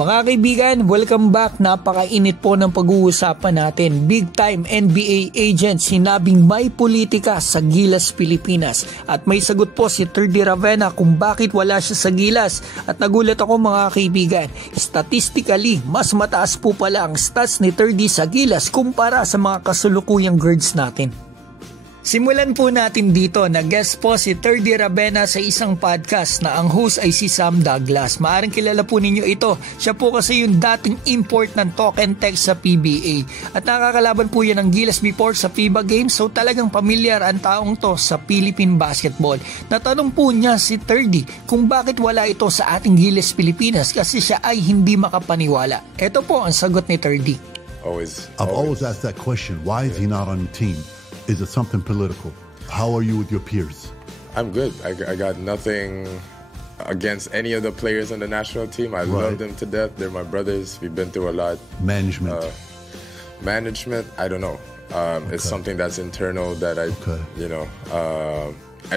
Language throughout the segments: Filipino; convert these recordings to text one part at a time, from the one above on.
Mga kaibigan, welcome back. Napakainit po ng pag-uusapan natin. Big time NBA agent sinabing may politika sa Gilas, Pilipinas. At may sagot po si Terdy Ravenna kung bakit wala siya sa Gilas. At nagulat ako mga kaibigan. Statistically, mas mataas po pala ang stats ni Terdy sa Gilas kumpara sa mga kasulukuyang guards natin. Simulan po natin dito. Nag-guest po si Terdy Ravenna sa isang podcast na ang host ay si Sam Douglas. Maaring kilala po ninyo ito. Siya po kasi yung dating import ng talk and text sa PBA. At nakakalaban po yan ng Gilas before sa FIBA Games, so talagang pamilyar ang taong to sa Philippine basketball. Natanong po niya si Terdy kung bakit wala ito sa ating Gilas Pilipinas kasi siya ay hindi makapaniwala. Ito po ang sagot ni Terdy. I've always asked that question. Why is he not on the team? Is it something political? How are you with your peers? I'm good. I got nothing against any of the players on the national team. I love them to death. They're my brothers. We've been through a lot. Management? I don't know. It's something that's internal that I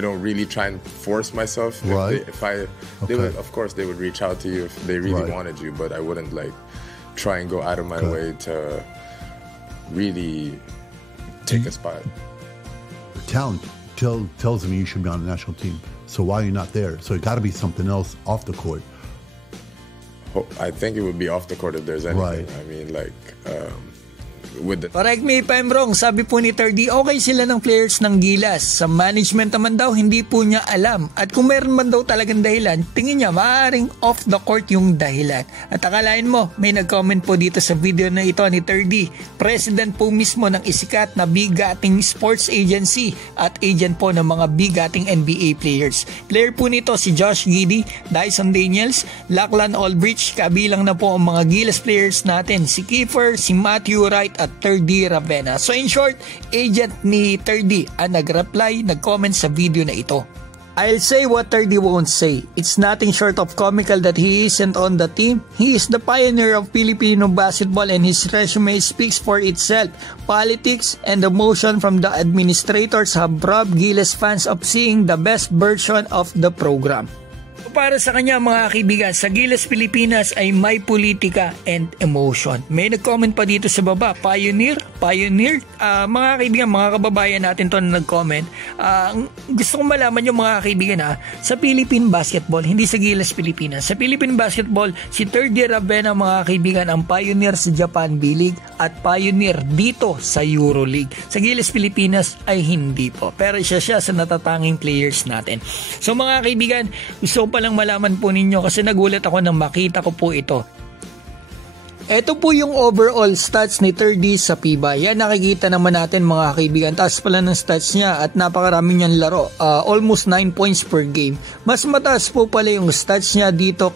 don't really try and force myself. Right. They would, of course, they would reach out to you if they really wanted you, but I wouldn't try and go out of my way to really take a spot. Talent tells me you should be on the national team. So why are you not there? So it got to be something else off the court. I think it would be off the court if there's anything. Right. I mean, Correct me if I'm wrong. Sabi po ni Terdy, okay sila ng players ng Gilas. Sa management naman daw, hindi po niya alam. At kung meron man daw talagang dahilan, tingin niya maaaring off the court yung dahilan. At akalain mo, may nag-comment po dito sa video na ito ni Terdy. President po mismo ng isikat na bigating sports agency at agent po ng mga bigating NBA players. Player po nito si Josh Giddey, Dyson Daniels, Lachlan Olbrich, kabilang na po ang mga Gilas players natin. Si Kiefer, si Matthew Wright, at Terdy Ravenna. So in short, agent ni Terdy ang nag-reply, nag-comment sa video na ito. I'll say what Terdy won't say. It's nothing short of comical that he isn't on the team. He is the pioneer of Filipino basketball and his resume speaks for itself. Politics and emotion from the administrators have robbed Gilas fans of seeing the best version of the program. Para sa kanya mga kaibigan, sa Gilas Pilipinas ay may politika and emotion. May nag-comment pa dito sa baba, pioneer. Mga kaibigan, mga kababayan natin to na nag-comment. Gusto kong malaman yung mga kaibigan sa Philippine basketball, hindi sa Gilas Pilipinas. Sa Philippine basketball, si Terdy Ravenna mga kaibigan ang pioneer sa Japan B-League at pioneer dito sa EuroLeague. Sa Gilas Pilipinas ay hindi po. Pero siya sa natatanging players natin. So mga kaibigan, gusto ko palang malaman po ninyo kasi nagulat ako nang makita ko po ito. Ito po yung overall stats ni Terdy sa FIBA. Yan nakikita naman natin mga kaibigan. Taas pala ng stats niya at napakarami niyang laro. Almost 9 points per game. Mas mataas po pala yung stats niya dito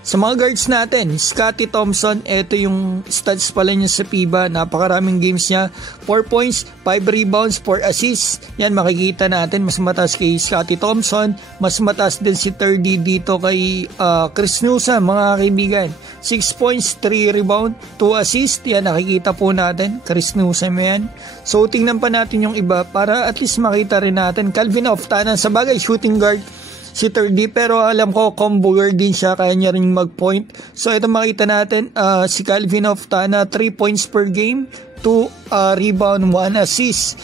sa mga guards natin. Scottie Thompson, ito yung stats pala niya sa FIBA. Napakaraming games niya. 4 points, 5 rebounds, 4 assists. Yan makikita natin. Mas mataas kay Scottie Thompson. Mas mataas din si Terdy dito kay Chris Newsom mga kaibigan. 6 points, 3 rebound, 2 assist. Yan, nakikita po natin. Chris Newsom yan. So, tingnan pa natin yung iba para at least makita rin natin. Calvin Oftana, sa bagay, shooting guard si Terdy. Pero alam ko, combo guard din siya. Kaya niya rin mag-point. So, ito makita natin. Si Calvin Oftana, 3 points per game, 2 rebound, 1 assist.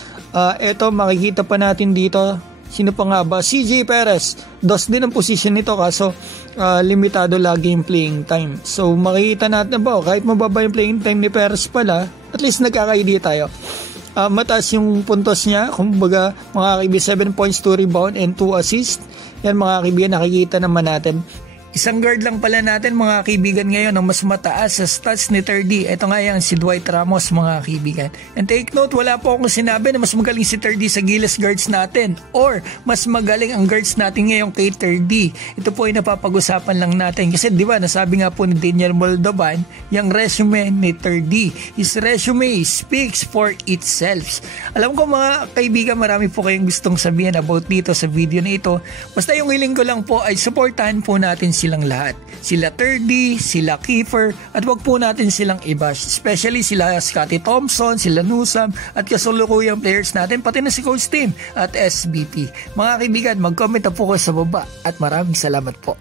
Ito, makikita pa natin dito. Sino pa nga ba? CJ Perez. Dos din ang position nito kaso limitado lagi yung playing time. So makikita natin ba kahit mababa yung playing time ni Perez pala, at least nagkaka-idea tayo. Mataas yung puntos niya. Kumbaga mga kaibigan 7 points, 2 rebound and 2 assist. Yan mga kaibigan nakikita naman natin. Isang guard lang pala natin mga kaibigan ngayon ang mas mataas sa stats ni Terdy. Ito nga yan si Dwight Ramos mga kaibigan. And take note, wala po akong sinabi na mas magaling si Terdy sa Gilas guards natin or mas magaling ang guards natin ngayon kay Terdy. Ito po ay napapag-usapan lang natin kasi di ba nasabi nga po ni Daniel Moldovan yung resume ni Terdy. His resume speaks for itself. Alam ko mga kaibigan, marami po kayong gustong sabihin about dito sa video na ito. Basta yung hiling ko lang po ay supportahan po natin silang lahat. Sila Terdy, sila Kiefer, at wag po natin silang i-bash. Especially sila Scottie Thompson, sila Newsom, at kasulukuyang players natin, pati na si Coach Tim at SBP. Mga kaibigan, mag-comment na po kayo sa baba at maraming salamat po.